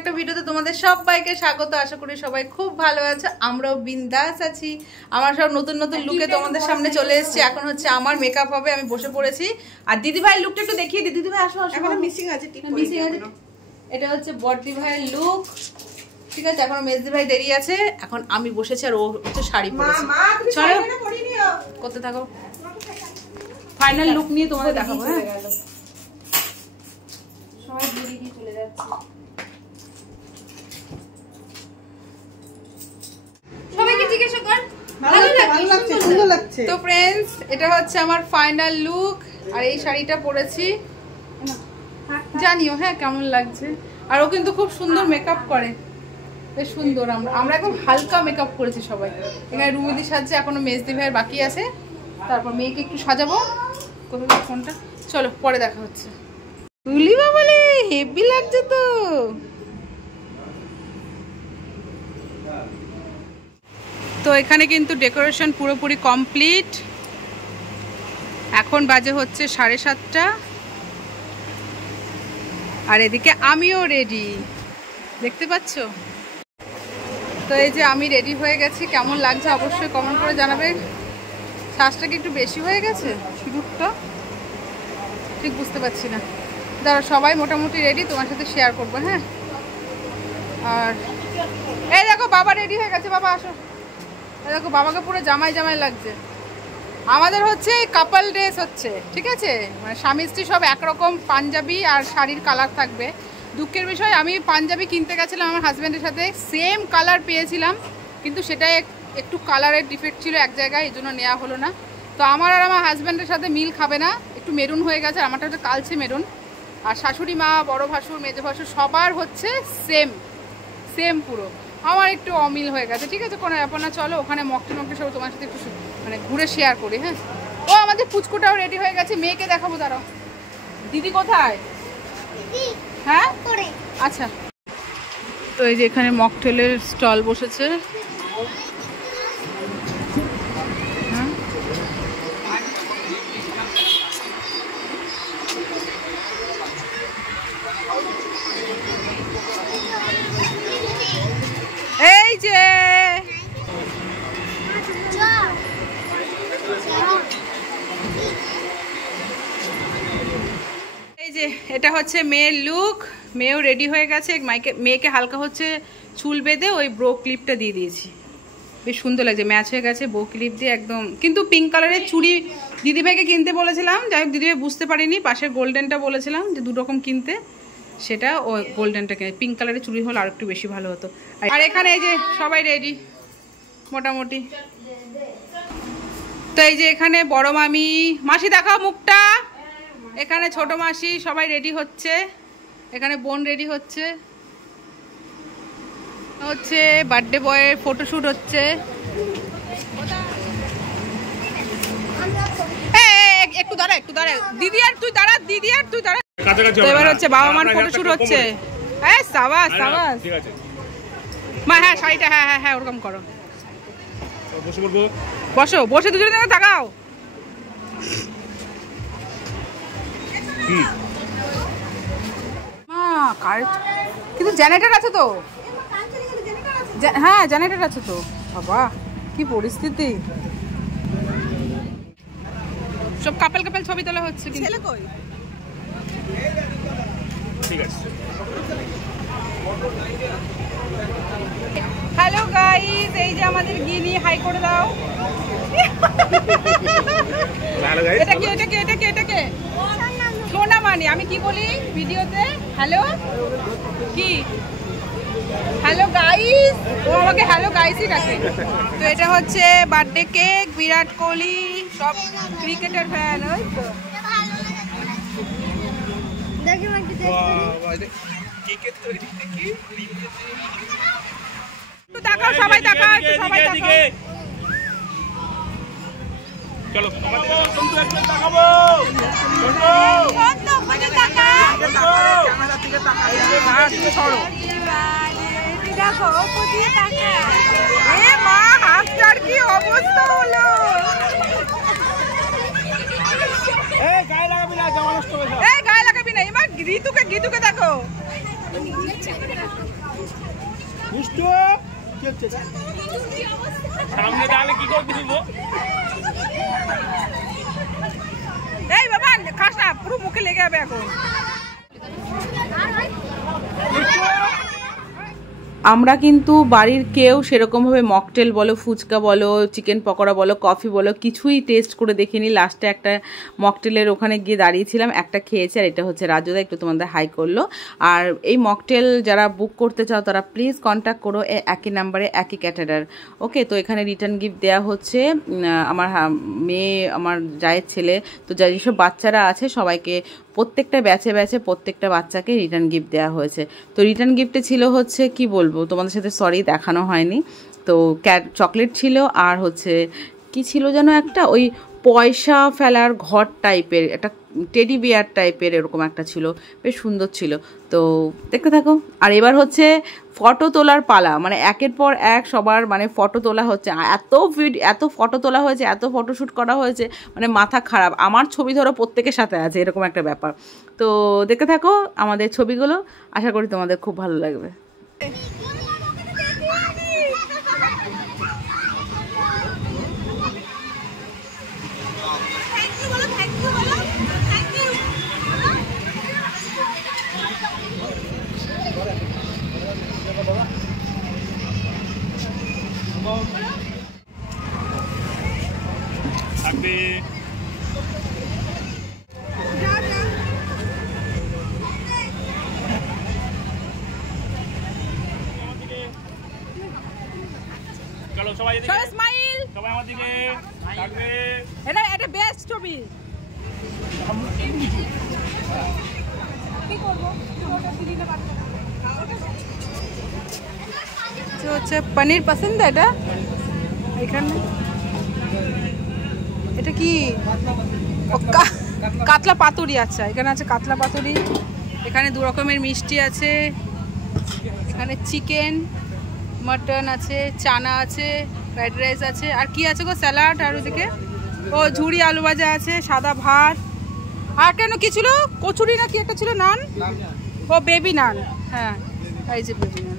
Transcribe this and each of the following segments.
একটা ভিডিওতে তোমাদের সবাইকে স্বাগত। আশা করি সবাই খুব ভালো আছে, আমরাও বিন্দাস আছি। আমার সব নতুন নতুন লুকে তোমাদের সামনে চলে এসেছি। এখন হচ্ছে আমার মেকআপ হবে, আমি বসে পড়েছি। আর দিদি ভাইয়ের লুকটা একটু দেখিয়ে দিই। দিদি ভাই আসো আসো, এখনো মিসিং আছে, মিসিং আছে। এটা হচ্ছে বড়দি ভাইয়ের লুক, ঠিক আছে। এখন মেজদি ভাই দেরি আছে, এখন আমি বসেছি আর ও হচ্ছে শাড়ি পরেছে। চলো করতে থাকো, ফাইনাল লুক নিয়ে তোমাদের দেখাবো। হ্যাঁ সবাই দিদি দিয়ে চলে যাচ্ছে। সবাইকে জিজ্ঞেস কর ভালো লাগছে, সুন্দর লাগছে তো फ्रेंड्स। এটা হচ্ছে আমার ফাইনাল লুক, আর এই শাড়িটা পরেছি, জানিও হ্যাঁ কেমন লাগছে। আর ও কিন্তু খুব সুন্দর মেকআপ করে, বেশ সুন্দর। আমরা একদম হালকা মেকআপ করেছি সবাই। এখানে রুমিদি সাজছে, এখনো মেজদি ভাইয়ের বাকি আছে। তারপর মেয়েকে একটু সাজাবো। কোথায় ফোনটা, চলো পরে দেখা হচ্ছে। তুলি বাবালে হেভি লাগছে তো। তো এখানে কিন্তু ডেকোরেশন পুরোপুরি কমপ্লিট। এখন বাজে হচ্ছে 7:30, আর এদিকে আমিও রেডি, দেখতে পাচ্ছ তো। এই যে আমি রেডি হয়ে গেছি, কেমন লাগছে অবশ্যই কমেন্ট করে জানাবে। শ্বাসটা কি একটু বেশি হয়ে গেছে, শুরুটা ঠিক বুঝতে পারছি না। দাঁড়া, সবাই মোটামুটি রেডি, তোমার সাথে শেয়ার করবো। হ্যাঁ, আর এই দেখো বাবা রেডি হয়ে গেছে। বাবা আসো, এই দেখো বাবাকে পুরো জামাই জামাই লাগছে। আমাদের হচ্ছে কাপল ড্রেস হচ্ছে, ঠিক আছে, মানে স্বামী স্ত্রী সব একরকম পাঞ্জাবি আর শাড়ির কালার থাকবে। দুঃখের বিষয়, আমি পাঞ্জাবি কিনতে গেছিলাম আমার হাজব্যান্ডের সাথে, সেম কালার পেয়েছিলাম, কিন্তু সেটাই একটু কালারের ডিফেক্ট ছিল এক জায়গায়, এই জন্য নেওয়া হলো না। তো আমার আর আমার হাজব্যান্ডের সাথে মিল খাবে না, একটু মেরুন হয়ে গেছে। আমারটা হচ্ছে কালচে মেরুন। আর শাশুড়ি মা, বড় ভাসুর, মেজো ভাসুর সবার হচ্ছে সেম সেম পুরো। আমার একটু অমিল হয়ে গেছে, ঠিক আছে, কোনো ব্যাপার না। চলো ওখানে মকটি সব তোমার সাথে একটু মানে ঘুরে শেয়ার করি। হ্যাঁ, ও আমাদের পুচকুটাও রেডি হয়ে গেছে, মেয়েকে দেখাবো। দাঁড়াও, দিদি কোথায়? হ্যাঁ আচ্ছা। তো এই যে এখানে মকটেলের স্টল বসেছে। এই যে এটা হচ্ছে মেয়ের লুক, মেয়েও রেডি হয়ে গেছে। মেয়েকে হালকা হচ্ছে চুল বেঁধে ওই ব্রো ক্লিপটা দিয়ে দিয়েছি, বেশ সুন্দর লাগছে, ম্যাচ হয়ে গেছে ব্রো ক্লিপ দিয়ে একদম। কিন্তু পিঙ্ক কালারের চুড়ি দিদিভাইকে কিনতে বলেছিলাম, যাই হোক দিদিভাই বুঝতে পারিনি, পাশের গোল্ডেনটা বলেছিলাম যে দুরকম কিনতে, সেটা ও গোল্ডেনটা কিনে। পিঙ্ক কালারের চুড়ি হলে আর একটু বেশি ভালো হতো। আর এখানে এই যে সবাই রেডি মোটামুটি। তো এই যে এখানে বড় মামি, মাসি দেখাও মুখটা, এখানে ছোট মাসি, সবাই রেডি হচ্ছে। এখানে বোন রেডি হচ্ছে বার্থডে বয়ের ফটোশুট হচ্ছে। একটু দাঁড়া, একটু দাঁড়া, দিদি আর তুই দাঁড়া, দিদি আর তুই দাঁড়া। এবার হচ্ছে বাবা মার ফটোশুট হচ্ছে। হ্যাঁ সাবাস সাবাস, মা হ্যাঁ শাড়িটা, হ্যাঁ হ্যাঁ হ্যাঁ ওরকম করো। বসো, বসে দুজনে তাকাও। কিন্তু জেনারেটর আছে তো, হ্যাঁ জেনারেটর আছে তো। বাবা কি পরিস্থিতি, সব কাপল কাপল ছবি তোলা হচ্ছে। ছেলে কই? ঠিক আছে। হ্যালো গাইস, এই যে আমাদের গিনি, হাই করে দাও। এটা কি, এটা কি, এটা কি, এটা কি? সোনা মানি। আমি কি বলি ভিডিওতে? হ্যালো কি, হ্যালো গাইস, ও আমাকে হ্যালো গাইসই ডাকে। তো এটা হচ্ছে বার্থডে কেক, বিরাট কোহলি, সব ক্রিকেটের ফ্যান। ওই তো দেখাও, সবাই দেখাও, সবাই দেখাও। চলো দেখাবো, কি অবস্থা হলো। গায়ে লাগাবি না, এবার ঋতুকে দেখো। সামনে দাঁড়ালে কি করবি তুই? এই বাবা খাস না, পুরো মুখে লেগে যাবে এখন। আমরা কিন্তু বাড়ির কেউ সেরকমভাবে মকটেল বলো, ফুচকা বলো, চিকেন পকোড়া বলো, কফি বলো, কিছুই টেস্ট করে দেখিনি। লাস্টে একটা মকটেলের ওখানে গিয়ে দাঁড়িয়েছিলাম, একটা খেয়েছি। আর এটা হচ্ছে রাজুদা, একটু তোমাদের হাই করলো। আর এই মকটেল যারা বুক করতে চাও তারা প্লিজ কন্ট্যাক্ট করো একই নাম্বারে, একই ক্যাটারার। ওকে, তো এখানে রিটার্ন গিফট দেওয়া হচ্ছে আমার মেয়ে, আমার জায়ের ছেলে, তো যেসব বাচ্চারা আছে সবাইকে, প্রত্যেকটা ব্যাচে ব্যাচে প্রত্যেকটা বাচ্চাকে রিটার্ন গিফট দেওয়া হয়েছে। তো রিটার্ন গিফটে ছিল হচ্ছে কি বলবো তোমাদের সাথে, সরি দেখানো হয়নি। তো চকলেট ছিল, আর হচ্ছে কি ছিল যেন একটা ওই পয়সা ফেলার ঘর টাইপের, একটা টেডি বিয়ার টাইপের এরকম একটা ছিল, বেশ সুন্দর ছিল। তো দেখতে থাকো। আর এবার হচ্ছে ফটো তোলার পালা, মানে একের পর এক সবার মানে ফটো তোলা হচ্ছে। এত ফটো তোলা হয়েছে, এত ফটোশ্যুট করা হয়েছে, মানে মাথা খারাপ। আমার ছবি ধরো প্রত্যেকের সাথে আছে, এরকম একটা ব্যাপার। তো দেখতে থাকো আমাদের ছবিগুলো, আশা করি তোমাদের খুব ভালো লাগবে। থাকবে চলো সবাই এদিকে, স্মাইল, সবাই আমার দিকে থাকবে। এটা বেস্ট ছবি। হচ্ছে পনির পছন্দ, এটা এখানে এটা কি কাতলা পাতুরি। আচ্ছা, এখানে আছে কাতলা পাতুরি, এখানে দু রকমের মিষ্টি আছে, এখানে চিকেন, মটন আছে, চানা আছে, ফ্রাইড রাইস আছে, আর কি আছে গো, স্যালাড, আর ওদিকে ও ঝুড়ি আলু ভাজা আছে, সাদা ভাত, আর কেন কি ছিল, কচুরি না কি একটা ছিল, নান, ও বেবি নান, হ্যাঁ এই যে বেবি নান।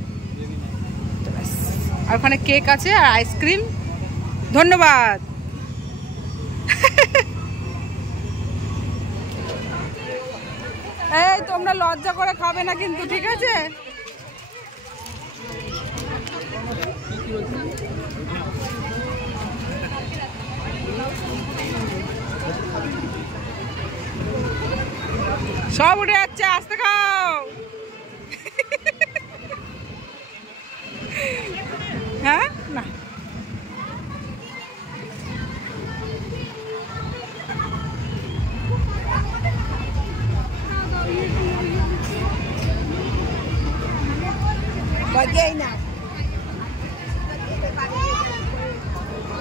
আর ওখানে কেক আছে আর আইসক্রিম। ধন্যবাদ। এই তোমরা লজ্জা করে খাবে না কিন্তু, ঠিক আছে? সব উঠে যাচ্ছে, আস্তে খাও। হ্যাঁ না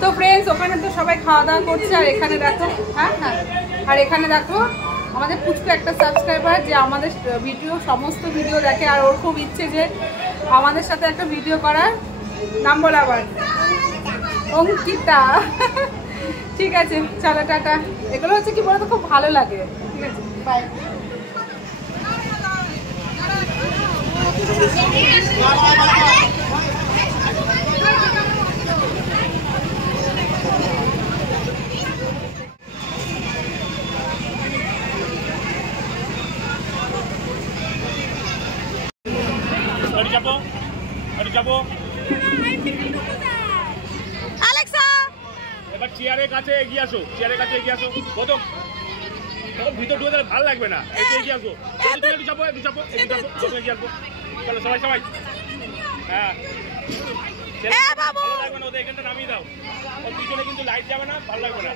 তো ফ্রেন্ডস, ওখানে তো সবাই খাওয়া দাওয়া করছে, আর এখানে দেখো, হ্যাঁ হ্যাঁ, আর এখানে দেখো আমাদের পুচকু একটা সাবস্ক্রাইবার, যে আমাদের ভিডিও, সমস্ত ভিডিও দেখে, আর ওর খুব ইচ্ছে যে আমাদের সাথে একটা ভিডিও করার। নাম বল আবার, অঙ্কিতা। ঠিক আছে, চলো টাটা। এগুলো হচ্ছে কি বলতো, খুব ভালো লাগে। ঠিক আছে, বাই। আলেক্সা, এবার চেয়ারের কাছে এগিয়ে আসো, চেয়ারের কাছে এগিয়ে আসো। প্রথম ভিতর ঢুকে তাহলে ভালো লাগবে না, এগিয়ে আসো, একটু চাপো, একটু চাপো, এগিয়ে আসবো। চলো সবাই সবাই, হ্যাঁ ভালো লাগবে না, ওদের এখানটা নামিয়ে দাও, ওর পিছনে কিন্তু লাইট যাবে না, ভালো লাগবে না।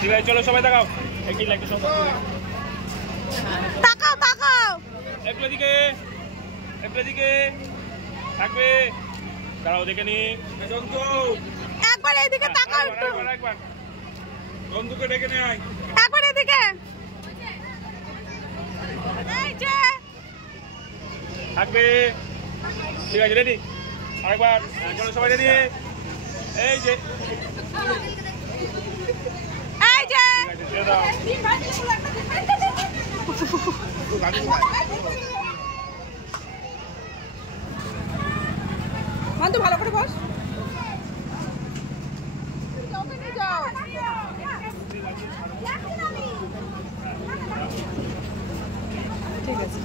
ঠিক আছে, চলো সবাই দেখাও, একই লাগবে সব, তাকাও তাকাও, একটু এদিকে, একটু এদিকে থাকবে, দাঁড়াও দেখে নি। একবার এদিকে তাকাও, একটু একবার বন্ধুকে ডেকে নে, একবার এদিকে, এই যে থাকবে। ঠিক আছে, রেডি, আরেকবার, চলো সবাই রেডি, এই যে এই যে মন্তু ভালো করে বস। ঠিক আছে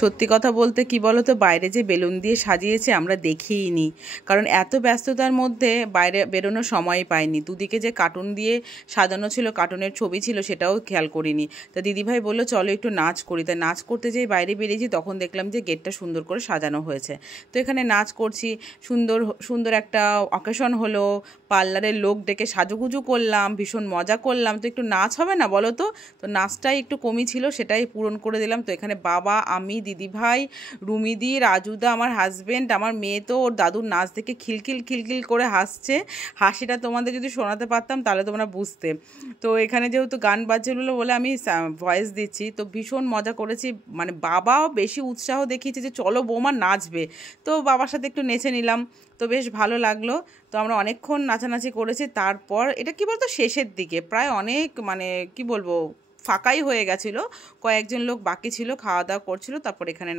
সত্যি কথা বলতে কি বলতো, বাইরে যে বেলুন দিয়ে সাজিয়েছে আমরা দেখিইনি, কারণ এত ব্যস্ততার মধ্যে বাইরে বেরোনোর সময় পাইনি। দুদিকে যে কার্টুন দিয়ে সাজানো ছিল, কার্টুনের ছবি ছিল, সেটাও খেয়াল করিনি। তা দিদিভাই বললো চলো একটু নাচ করি। তা নাচ করতে যেই বাইরে বেরিয়েছি তখন দেখলাম যে গেটটা সুন্দর করে সাজানো হয়েছে। তো এখানে নাচ করছি, সুন্দর সুন্দর একটা অকেশন হলো, পার্লারের লোক ডেকে সাজুগুজু করলাম, ভীষণ মজা করলাম। তো একটু নাচ হবে না বলো তো? তো নাচটাই একটু কমই ছিল, সেটাই পূরণ করে দিলাম। তো এখানে বাবা, আমি, দিদিভাই, রুমিদি, রাজুদা, আমার হাজব্যান্ড, আমার মেয়ে তো ওর দাদুর নাচ দেখে খিলখিল খিলখিল করে হাসছে। হাসিটা তোমাদের যদি শোনাতে পারতাম তাহলে তোমরা বুঝতে। তো এখানে যেহেতু গান বাজছিল বলে আমি ভয়েস দিচ্ছি, তো ভীষণ মজা করেছি। মানে বাবাও বেশি উৎসাহ দেখিয়েছে যে চলো বৌমা নাচবে, তো বাবার সাথে একটু নেচে নিলাম। তো বেশ ভালো লাগলো। তো আমরা অনেকক্ষণ নাচানাচি করেছি। তারপর এটা কি বলতো, শেষের দিকে প্রায় অনেক মানে কি বলবো ফাঁকাই হয়ে গেছিলো, কয়েকজন লোক বাকি ছিল, খাওয়া দাওয়া করছিল। তারপর এখানে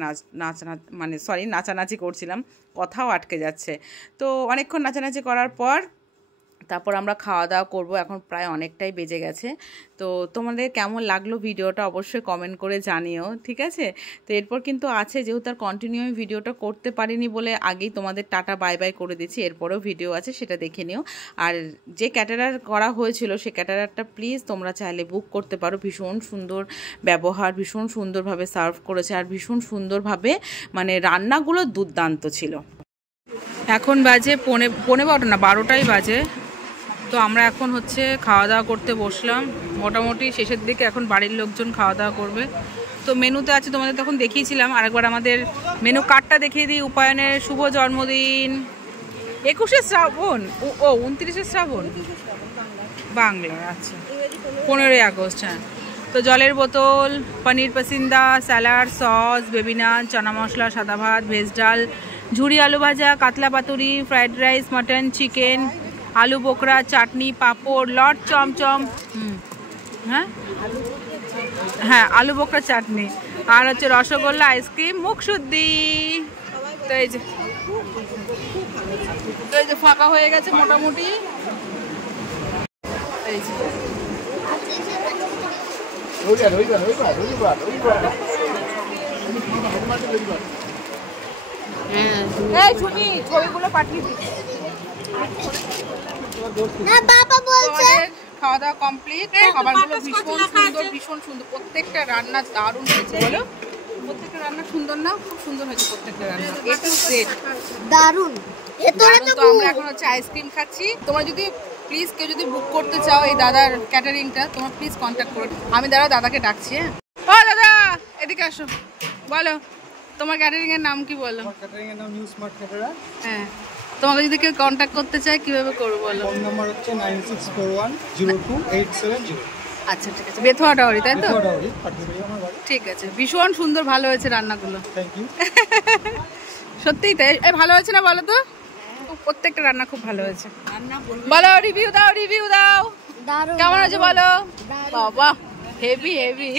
নাচানাচি করছিলাম, কথাও আটকে যাচ্ছে। তো অনেকক্ষণ নাচানাচি করার পর তারপর আমরা খাওয়া দাওয়া করবো। এখন প্রায় অনেকটাই বেজে গেছে। তো তোমাদের কেমন লাগলো ভিডিওটা অবশ্যই কমেন্ট করে জানিও, ঠিক আছে? তো এরপর কিন্তু আছে, যেহেতু আর কন্টিনিউ ভিডিওটা করতে পারিনি বলে আগেই তোমাদের টাটা বাই বাই করে দিচ্ছি। এরপরেও ভিডিও আছে, সেটা দেখে নিও। আর যে ক্যাটারার করা হয়েছিল সে ক্যাটারারটা প্লিজ তোমরা চাইলে বুক করতে পারো। ভীষণ সুন্দর ব্যবহার, ভীষণ সুন্দরভাবে সার্ভ করেছে, আর ভীষণ সুন্দরভাবে মানে রান্নাগুলো দুর্দান্ত ছিল। এখন বাজে পৌনে 12টা না 12টাই বাজে। তো আমরা এখন হচ্ছে খাওয়া দাওয়া করতে বসলাম, মোটামুটি শেষের দিকে। এখন বাড়ির লোকজন খাওয়া দাওয়া করবে। তো মেনুতে আছে, তোমাদের তখন দেখিয়েছিলাম, আরেকবার আমাদের মেনু কার্ডটা দেখিয়ে দিই। উপায়নের শুভ জন্মদিন 21শে শ্রাবণ, ও 29শে শ্রাবণ বাংলা, আচ্ছা 15ই আগস্ট। হ্যাঁ, তো জলের বোতল, পনির পাসিন্দা, স্যালাড, সস, বেবি নান, চানা মশলা, সাদা ভাত, ভেজ ডাল, ঝুরি আলু ভাজা, কাতলা পাতুরি, ফ্রাইড রাইস, মাটন, চিকেন, আলু বোকরা, চাটনি, পাঁপড়, লট চমচম, হ্যাঁ হ্যাঁ আলু বোকরা চাটনি, আর হচ্ছে রসগোল্লা, আইসক্রিম, মুখশুদ্ধি। তো এই যে ফাঁকা হয়ে গেছে মোটামুটি। এই যে এই ছবিগুলো পাঠিয়ে দিচ্ছি। খাওয়া দাওয়া কমপ্লিট, খাবারগুলো ভীষণ সুন্দর, ভীষণ সুন্দর। প্রত্যেকটা রান্না দারুণ হয়েছে, বলো প্রত্যেকটা রান্না সুন্দর না? খুব সুন্দর হয়েছে প্রত্যেকটা রান্না, এ টু জেড দারুণ। তো আমরা এখন হচ্ছে আইসক্রিম খাচ্ছি। তোমরা যদি প্লিজ কেউ যদি বুক করতে চাও এই দাদার ক্যাটারিংটা, তোমরা প্লিজ কন্ট্যাক্ট করো। আমি দাদাকে ডাকছি। হ্যাঁ ও দাদা এদিকে আসো, বলো তোমার ক্যাটারিং এর নাম কি? বলো। ক্যাটারিং এর নাম নিউ স্মার্ট ক্যাটারার। হ্যাঁ, তোমাকে যদি কেউ কন্ট্যাক্ট করতে চায় কিভাবে করবো বলো? ফোন নাম্বার হচ্ছে 9641022870। আচ্ছা ঠিক আছে, বেথুয়া ডাওরি, তাই তো? বেথুয়া ডাওরি, পাঠিয়ে আমার বাড়ি। ঠিক আছে, ভীষণ সুন্দর, ভালো হয়েছে রান্নাগুলো। Thank you. সত্যিই তাই, এই ভালো হয়েছে না বলো তো? প্রত্যেকটা রান্না খুব ভালো হয়েছে। বলো রিভিউ দাও, কেমন হয়েছে বলো? বাবা হেভি হেভি।